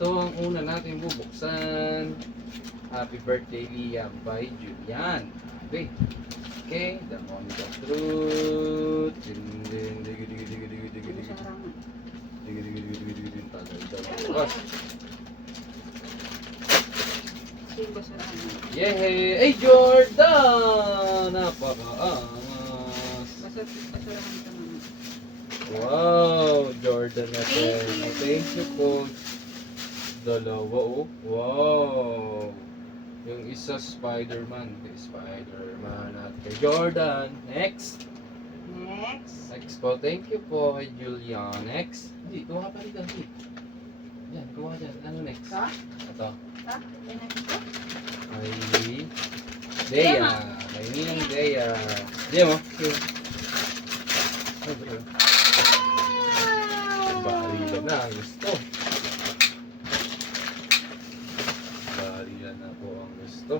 ito ang una natin bubuksan. Happy birthday, Liam, by Julian. Okay. Okay, the moment of truth. Yehey! Ay, Jordan! Napaka-angas! Basurahan ka naman. Wow! Jordan na thank you po. Dalawa oh. Wow! Yung isa Spider-Man. Spider-Man at kay Jordan. Next! Next po. Thank you po kay Julian. Next! Hindi, kuha pa rin kasi. Yan, kuha dyan. Ano next? Ito. Ay, Dea. Ay, Ninang Dea. Dea mo. Barilan na ang gusto. Barilan na po ang gusto.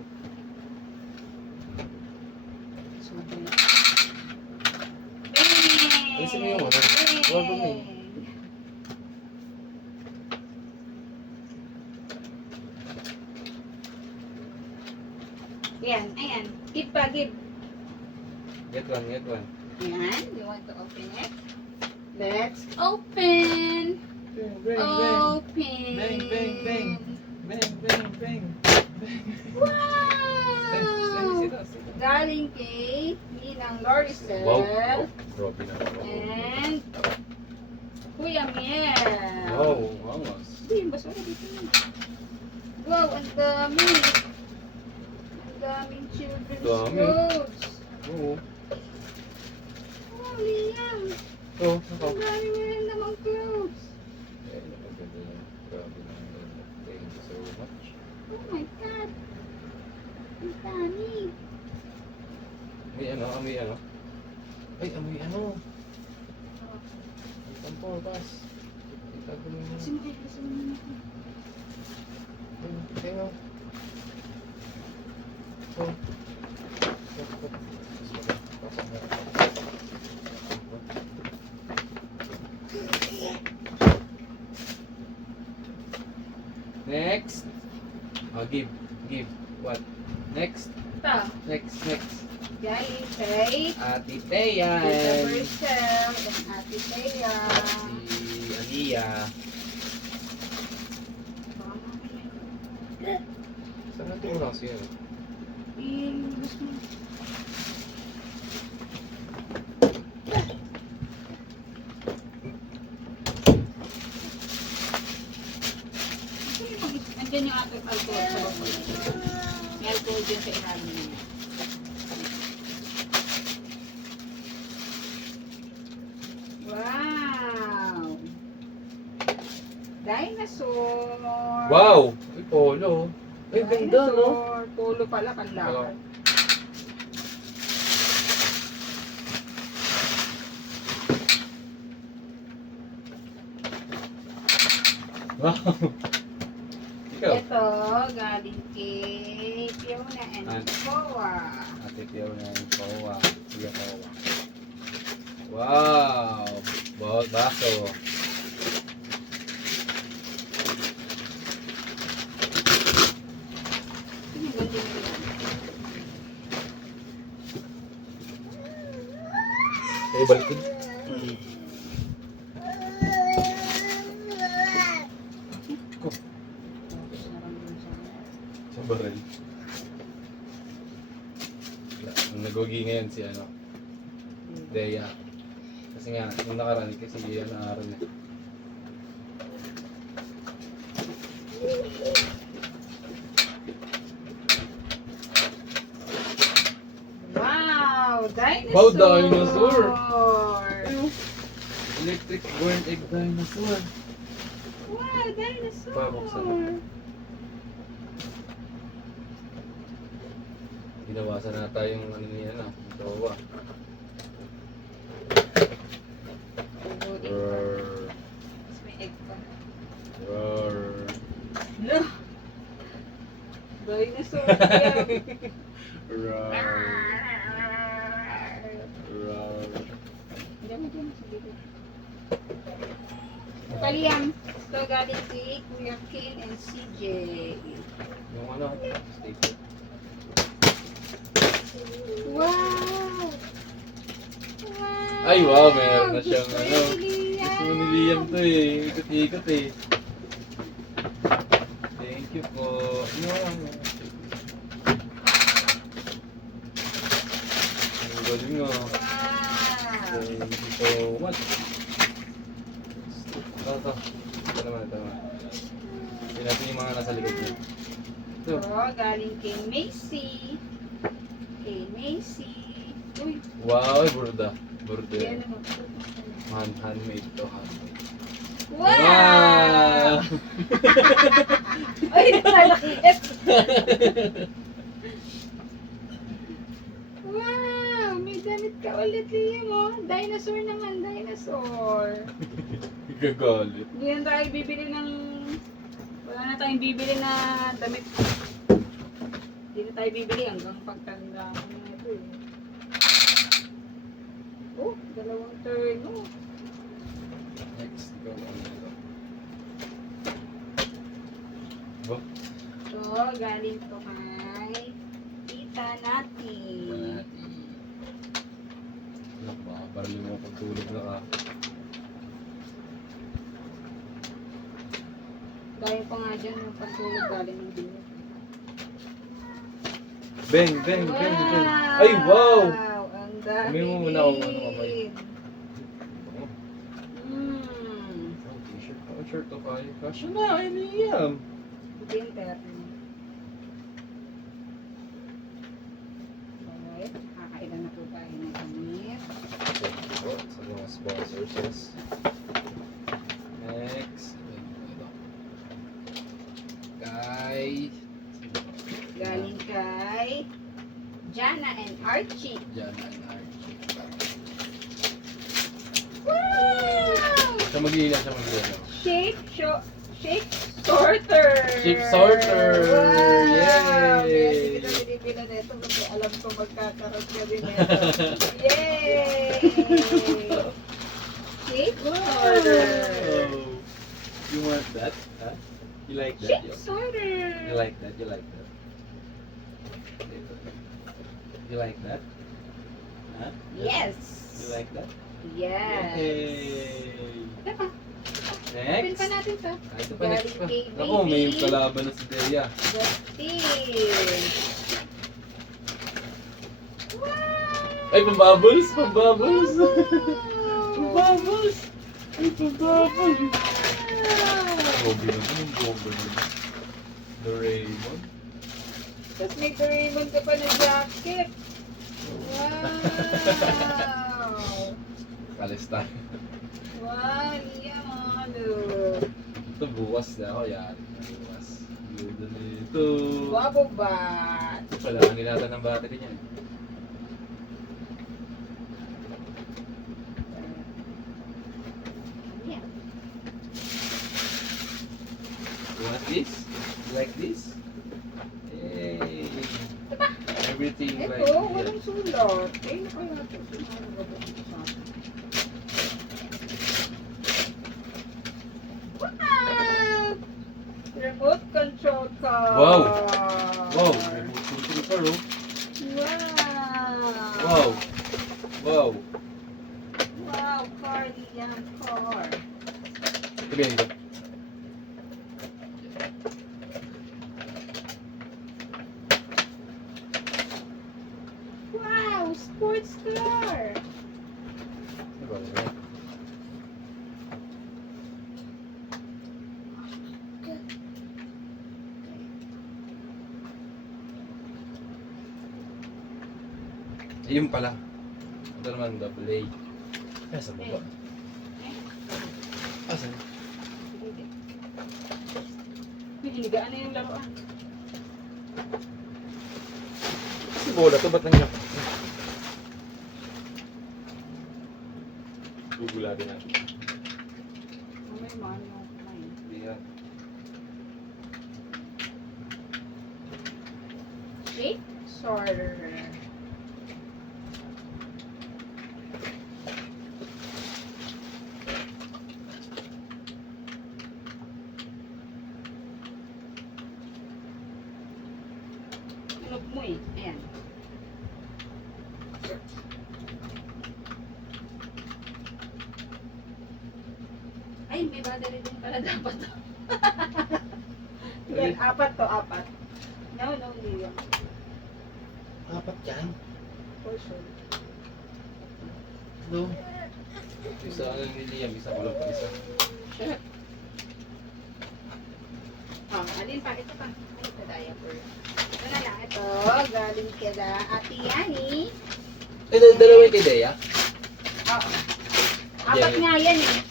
Ayusin mo yung ano. Huwag mo eh. Yan, ayan. Give pa, give. Get one. Yan, you want to open it? Let's open! Bang. Open! Bang. Wow! Galing kay Ninang Loricel. Wow. Grabe na ako. And Kuya Miel. Wow, angas. Hindi, basura dito na. Wow, ang dami. Ang daming children's Dami. clothes. Oo. Wow, Liam. Oo, Ang dami mo rin namang clothes. Eh, napaganda yan. Grabe na ang ganda. Thank you so much. Oh my God. Ang dami. May ano? Ay, amoy ano? May tampol, pas. Itago mo yun. Kasi mo na. Tingnan. Oh. Next. Oh, give. What? Next. Ito. Next. Galing kay Ate Thea Tita and Bercel and Ate Thea. si Aliyah. Saan natin mo lang siya? English mo. Andiyan yung ating alcohol sa bako. May alcohol dyan sa ilalim niya. Wow! Dinosaur! Wow! Ay, polo. Ay, ganda, no? Dinosaur. Polo pala, kanlakan. Wow! Ikaw? Ito, galing kay Fiona and Koa. Ate Fiona and Koa. Kuya Koa. Wow! Bawat baso. Ay, balik ko. Sa baril. Nag-ugi ngayon si ano, Dea. Kasi nga, nung nakaraan kasi Dea na-aaral niya. Wow! Dinosaur! Wow, dinosaur! Electric burn egg dinosaur. Wow, dinosaur! Pabuksan. Ginawasan na tayong ano niya na, tawa. Roar. Tapos may egg pa. Roar. No! Dinosaur yan! Roar. Roar. Hindi mo dyan sa gilid. Paliam! Ito galing kay Kuya Ken and CJ. Yung ano, sticker. Wow! Wow! Ay, wow, meron na siyang Gusto ano. ni Liam. Gusto ni Liam to eh. Ikot-ikot eh. Thank you po. Ano lang. Ang galing nga. Wow! Thank you so much. Ito. Ito naman, ito naman. Hindi natin yung mga nasa likod niya. Ito. Ito galing kay Macy. Kay Macy. Uy, Wow, burda. Burda. yan naman. Handmade to, handmade. Wow! Ay, nakalakit. Wow! May damit ka ulit, Liam, oh. Dinosaur naman, dinosaur. Gagalit. Hindi na tayo bibili ng... Wala na tayong bibili na damit. Hindi na tayo bibili hanggang pagtanda ko na ito eh. Oh, dalawang turn. Oh. Next, ikaw ano ito? Ba? So, galing to kay tita natin. Anak ba? Parang yung mga pagtulog na ka. Dahil pa nga dyan yung pagtulog galing ng dinner. Bang, bang, bang, bang. Ay, wow! Ang dami. May mo muna ako ano kamay. Oh, t-shirt. Ang shirt to kaya. Kasya na, ay Liam. Winter. Okay, kakailan na po tayo ng damit. Thank you po sa mga sponsors. Next. Ito. Guys. Galing kay Jana and Archie. Diyan ang Archie. Wow! Siya mag-iilan, siya mag-iilan. Shape sorter. Shape sorter. Wow! Yay! Hindi kita binibila nito kasi alam ko magkakaroon ka din nito. Yay! Shape sorter. Oh. You want that? Huh? You like that? Shape sorter. You like that? You like that? You like that? Huh? Yes. You like that? Yes. Yay! Ito pa. Open Next! pa natin to. Ah, ito pa next pa. Galing kay Ako, may Baby. kalaban na si Deya. Justin. Wow! Ay, pambubbles! Pambubbles! Wow! Pambubbles! Ay, pambubbles! Wow! Gobi naman yung gobi naman. Doraemon. Tapos may Doraemon ka pa na jacket. Wow! Kalis tayo. Wow, Liam, ano? Ito bukas na ako yan. Bukas. Ganda nito. Wabo bat. Ito pala, ang nilatan ng battery niya. Yeah. You want this? You like this? Yay! Everything like Ito, walang sulat. Eh, nakaya ito. Wow! Remote control car. Wow! Wow! May butong car oh. Wow! Wow! Wow! Wow, car, Liam, car. Sabihin ko. Wow, sports car. Diba? Diba? Ayun pala. Ito naman, double A. Ay, sa baba. Asan? May hinigaan na yung laruan. Kasi bola to, ba't nangyap? Gugulatin natin. May man yung kumain. Hindi yan. Shape sorter. mo eh. Ayan. Ay, may battery din pala dapat. Yan, apat to, apat. No, hindi yan. Apat yan. For sure. No. Isa lang ni Liam, isa ko lang pa isa. Oh, alin pa? Ito pa. Ay, ito diaper. Ito na lang. Ito, galing kila Ate Yani. Ay, dalawa yung kay Dea? Oo. Apat nga yan eh.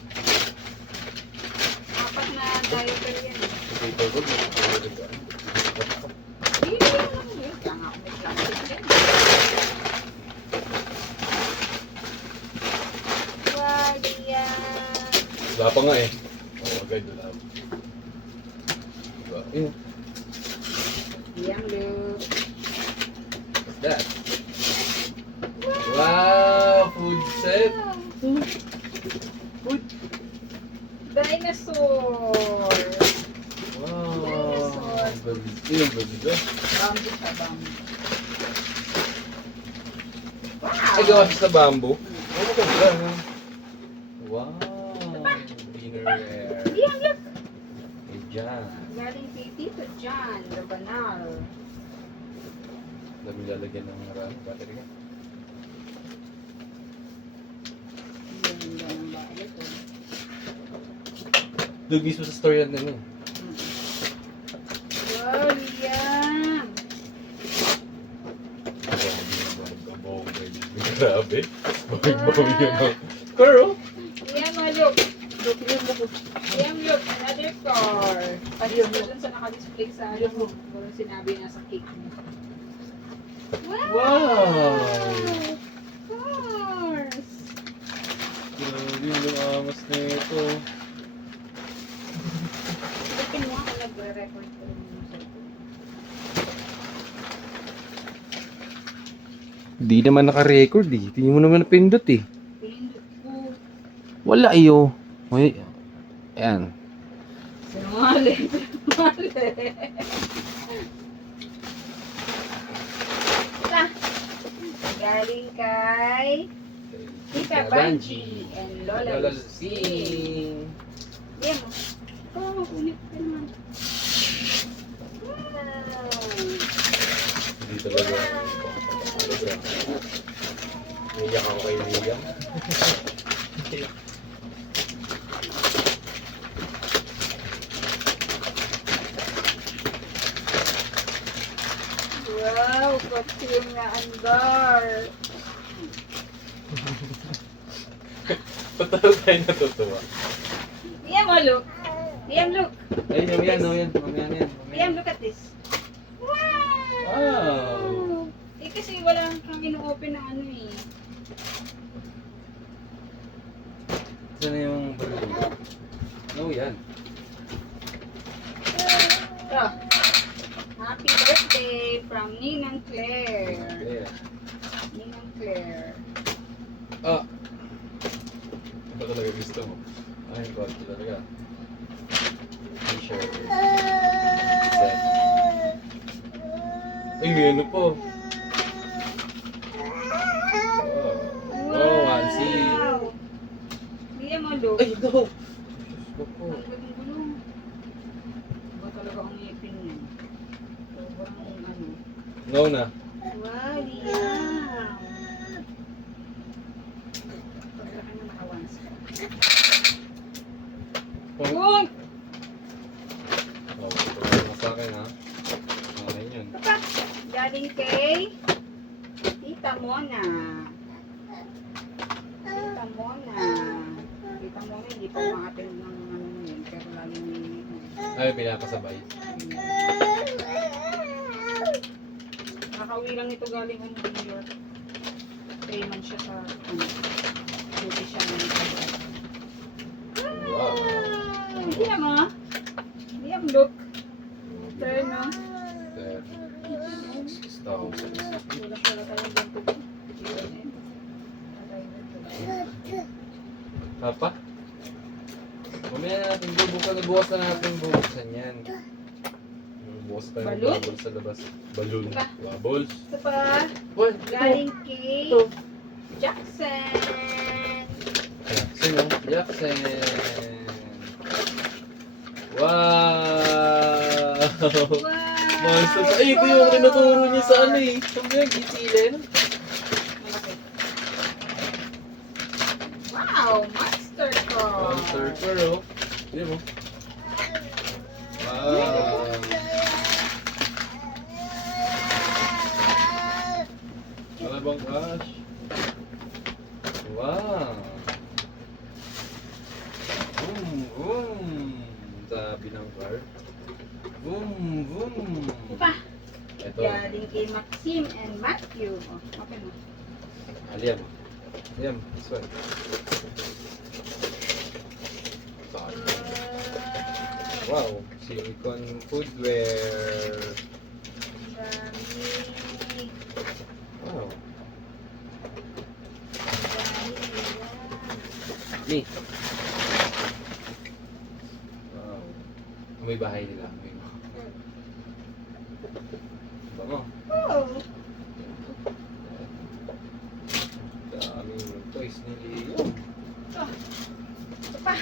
Apat na diaper yan eh. Ito ko, Hindi yan lang yun. Kaya nga ako may plastic yan. Wali yan. wala pa nga eh. Oo, agad wala. Diba? Ayun. Yan, Luke. What's that? Wow! Food set! Food! Dinosaur. Wow! Dinosaur. Yung ganda. Bamboo siya, bamboo. Wow! Ay, gawa siya sa bamboo. Oh, maganda. Ha? Wow! Dinnerware. Yan, look. Eh, dyan. Galing kay Tito John, the banal. Dami lalagyan ng battery ka. Yan, yan ang balit. Oh. Doon mismo sa store yan din eh. Wow, yan. Grabe. Bawig-bawig yun. Carl! Yan, mga look. Yan, look. Another car. Pati yung dun sa naka-display sa ano. Kung sinabi na sa cake mo. Wow! Cars! Grabe yung angas na ito. Lookin mo ako nagre-record ko yung cellphone. Di naman naka-record eh. Tingin mo naman napindot eh. Pindot ko. Wala iyo. Uy. Ayan. Sinungaling. Sinungaling. Ito. Galing kay Tita Banji and Lola Lucine. Yan mo. Oh, ulit ka naman. Wow. Hindi talaga. Naiyak ako kay Liam. Wow, costume na andar. Ba't tayo natutuwa? Liam, oh, look. Liam, look. Ay, yan. Mamaya yan. Liam, look at this. Wow! Wow! Eh, kasi wala kang ino-open na ano eh. Saan na yung balloon? No, yan. Ito. Happy birthday from Ninang Claire. Yeah. Ninang Claire. Ah! Ano talaga gusto mo? Ay, God, talaga. T-shirt. Set. Ay, may ano po. Wow, onesie. Liam, oh, look. Ay, no! Gusto ko. Ang gulong-gulong. Iba talaga ang ngipin niya. Sobrang ano. No na. Wow, Liam. Pagka ka na nakawans ka. Uy! Oh, ito na sa akin ha. Okay yun. Ito pa. Galing kay Tita Mona. Tita Mona. Tita Mona, hindi pa makatin ng ano na yun. Pero lalo ni... Ay, pinapasabay. Nakauwi lang ito galing ano, New York. 3 months siya sa ano. Duty siya ng Wow. Liam, ah. Liam, look. Turn, no? There. 6,000. Wala tayong ganito. Papa? Mamaya na natin bukas na natin bubuksan yan. Bukas Bukas tayo ng Balloon? bubbles sa labas. Balloon. Diba? Bubbles. Ito pa, What? galing kay Ito. Jackson. Jackson, oh. Jackson. Wow! Wow! Monster. Ay, ito yung tinuturo niya sa ano eh. Sabi niya, gisilin. Malaki. Wow! Monster ko! Monster car, oh. Hindi mo. Wow! Malabang cash. Wow! Boom! Boom! Sabi ng car. Boom! Boom! Ito pa, Ito. galing kay Maxim and Matthew. Oh, okay na. Liam. Liam, this one. Sorry. Wow, silicone footwear. Dami. Wow. Dami. Ni. Wow. May bahay nila. May bango. Oh, Daming toys ni Leo. ito pa.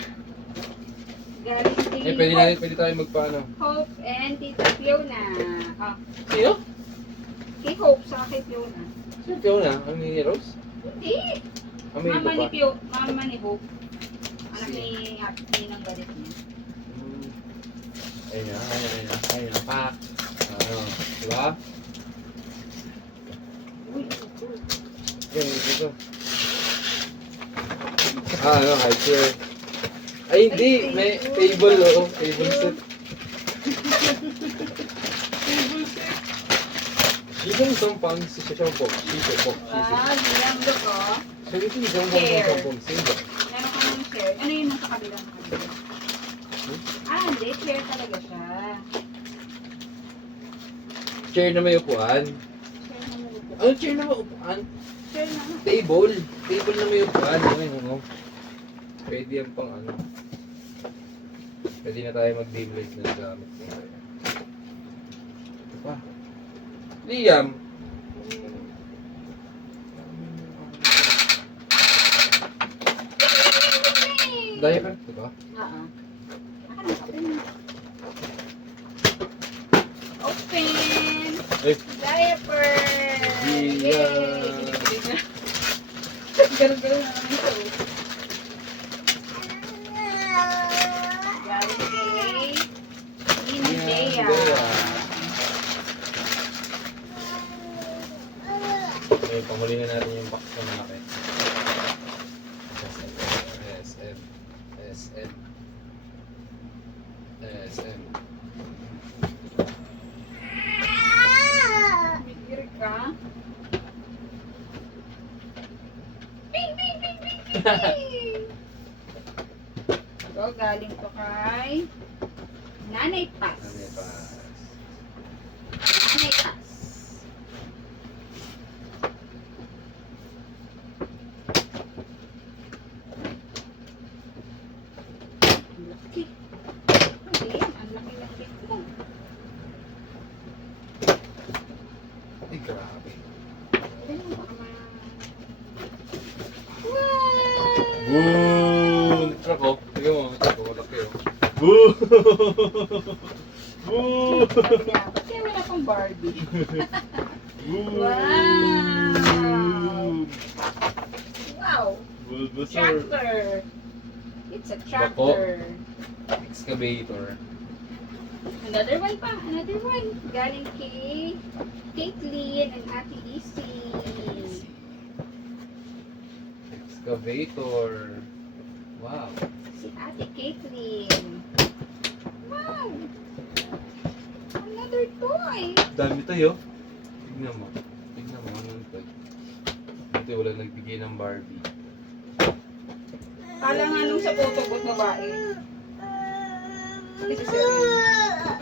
Galing kay Pwede tayo magpaano. Hope and Tita Fiona. Oh, Sino? kay Hope sa kay Fiona. Sino ikaw na? Ang ni Rose? Hindi. May iba Mama pa? ni Pio, mama ni Hope. Anak Si- ni Happy ng galit niya. Ayun na, ayun na, pak. Ano, diba? Uy, Okay, dito. Ano, high chair. Ay, hindi. May table, oh. Table set. Table set. Isang sampang si Shampoo. Shampoo. wow, bilang look oh. Sabi ko, isang Chair. sampang. Sige. Meron ka ng chair. Ano yun nasa kabilang kanila? Hindi. Chair talaga siya. Chair na may upuan. Chair na mo. Ano chair na may upuan? Chair na. Table. Table na may upuan. Ano? Pwede yan pang ano. Pwede na tayo mag-daylight na gamit. Ito pa. Liam. Diaper. Ito ba? Oo. Open. Open. Ay. Diaper. Hindi Yay. yan. Gano'n-gano'n na naman ito. Galing kay Nina Dea. Okay, panghuli na natin yung box na malaki. SM. SM. SM. Bigir ka. Bing, bing, bing, bing, bing, bing. Ito, galing to kay Nanay Paz. Ano yung pa? Nanay Paz. Ang laki. Hindi, ang laki-laki ko. Ay, grabe. Ayun, baka Wow! Boom! Truck oh. Tignan mo, truck oh. Laki oh. Boom! Boom! Sabi niya, ba't kaya wala pang Barbie? Boom! Wow! Bulbasaur. Tractor! It's a tractor. Excavator. Another one pa, another one. Galing kay Caitlyn and Ate Isi. Excavator. Wow. Si Ate Caitlyn. Wow! Another toy. Dami tayo. Tignan mo. Tignan mo. Ano ito? Ito wala nagbigay ng Barbie. Kala nga nung sa photo ko babae. This is serious.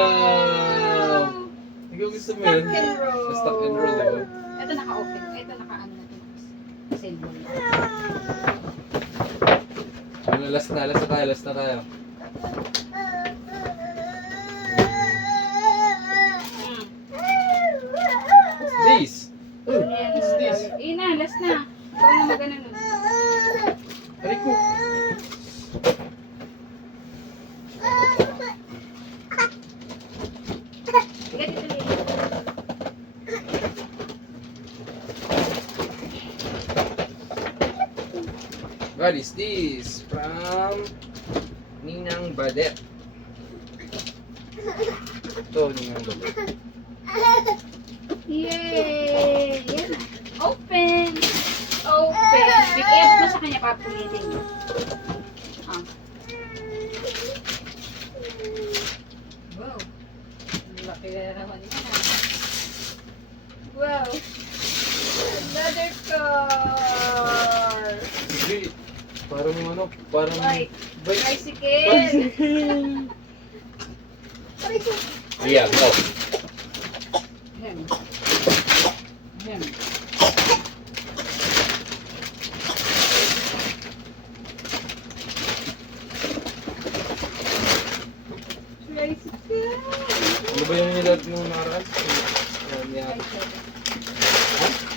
Wow! Ikaw gusto mo yun? Stock and roll. Stock and roll, diba? Ito naka-open. Ito naka-ano na ito. Symbol. Ano, last na tayo. na, last na. Ikaw na magana nun. Aray ko. Sige, dito Lily. What is this? From Ninang Badet. Ito, Ninang Badet. Yay! Yan na. Open! Open! Bigyan mo sa kanya para pumitin mo. Ah. Wow. Ang laki na naman yan. Wow. Another car! Hindi. Parang ano, parang... Bike. Bike. Bicycle! Yeah, go. Hem. Hem. Bicycle! Ano ba yung nilag nung nakaraan? Yan, yan.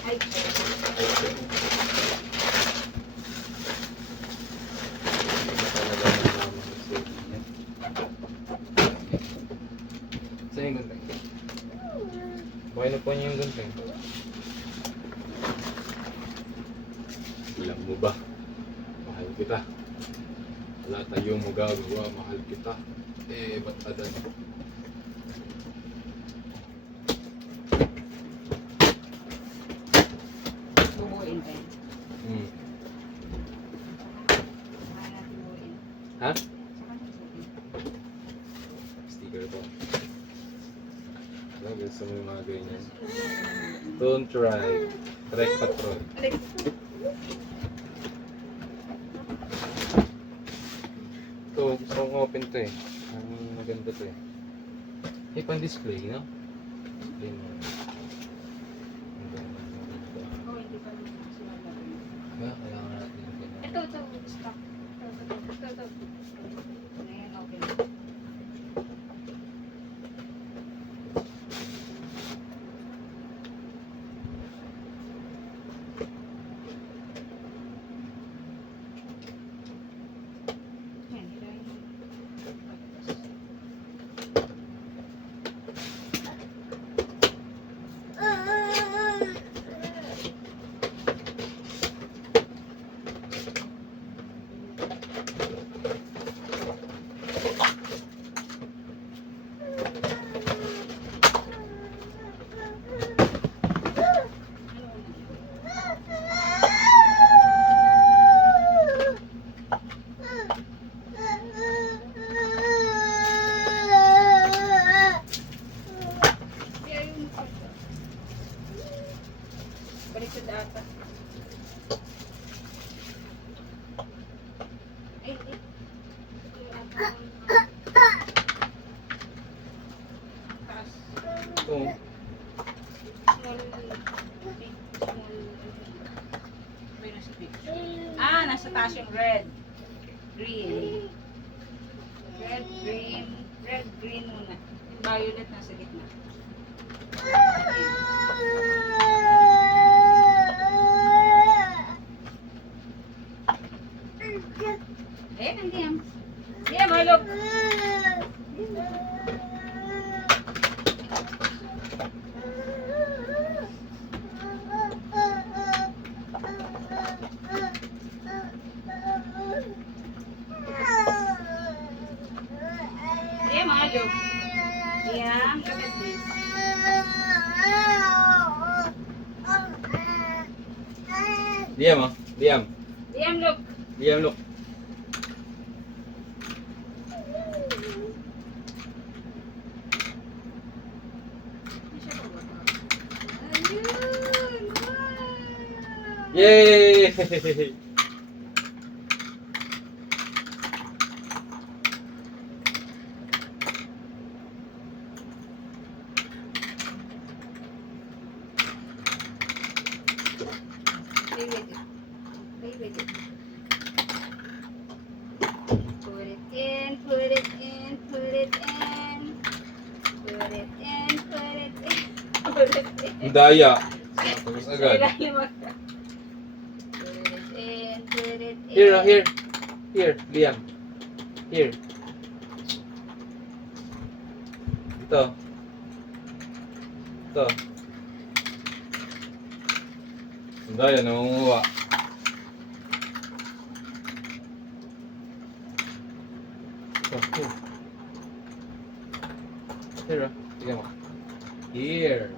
Ay, Saan yung gunting? Bakit na po niyo yung gunting? Alam mo ba? Mahal kita. Wala tayong magagawa. Mahal kita. Eh, ba't adan? bubuin tayo. Hmm. Saka natin buuin. Ha? Saka natin buuin. Sticker to. Ano, gusto mo yung mga ganyan? Don't try. Try patrol. Alik. Ito, gusto kong open to eh. Ang maganda to eh. Eh, pang-display, no? Display mo. Ang ganda, ang ganda. Oh, hindi pa naman ako sinalagay. Kailangan natin yung ganyan. Ito, stock. Ito. Ayan, okay na. Yan, hilahin mo. Kaya yung pagka. Balik sa data. Ay, hindi. Taas. Ito, Small, big, small. Ba yung nasa big? Ah, nasa taas yung red. Green. Red, green. Red, green muna. Yung violet nasa gitna. Ayan ang diam. Diam, halog. Diam, halog. Diam, look at this. Diam ah. Diam. Diam, look. Diam, look. Ayun! Wow! Yay! Play with it. Play with it. Put it in, put it in, put it in. Put it in, put it in. Put it in. Ang daya. Tapos agad. Ilalim mo. Here, here. Here, Liam. Here. Ito. Ito. Ang daya, nangunguha. Ito, here. Here, tignan mo. Here.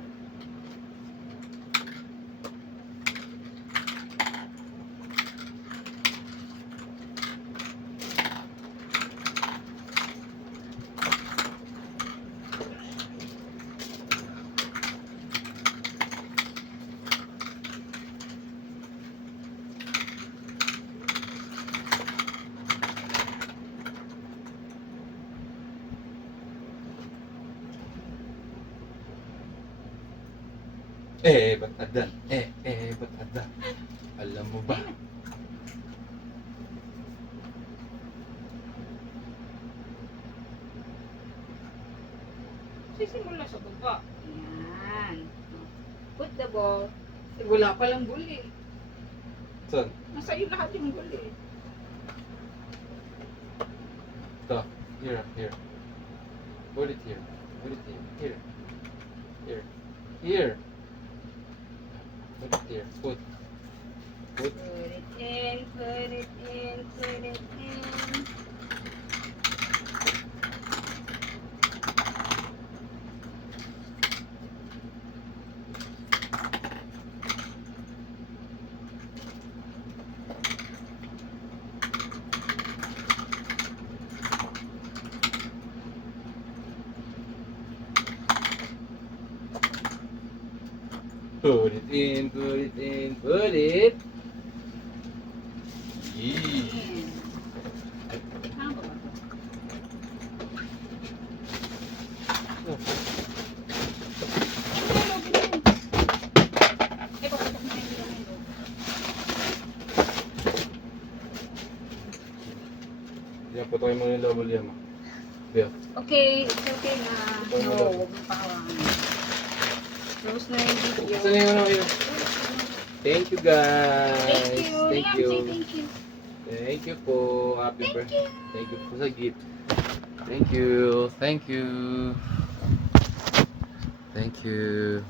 Ba't adan? Ba't adan? Alam mo ba? Sisimula sa baba. Yan. Put the ball. Wala palang guli. Saan? Nasa iyo lahat yung guli. Ito. Here, here. Put it here. Put it here. Here. Here. Here. Put it here. Put. Put. Put it in, put it in, put it in. Put it in, put it in, put it. Yee. Yan. Ano ba ba? Papatok mo yung bilangin doon. Yan, putokin mo yung loob, Liam. Bill. Okay, it's okay na. No, huwag mo pahawakan. Close na yung video. Saan yung ano yun? Thank you guys. Thank you. Thank Liam, you. say thank you. Thank you po. Happy Thank birthday. you. Thank you po sa gift. Thank you. Thank you. Thank you.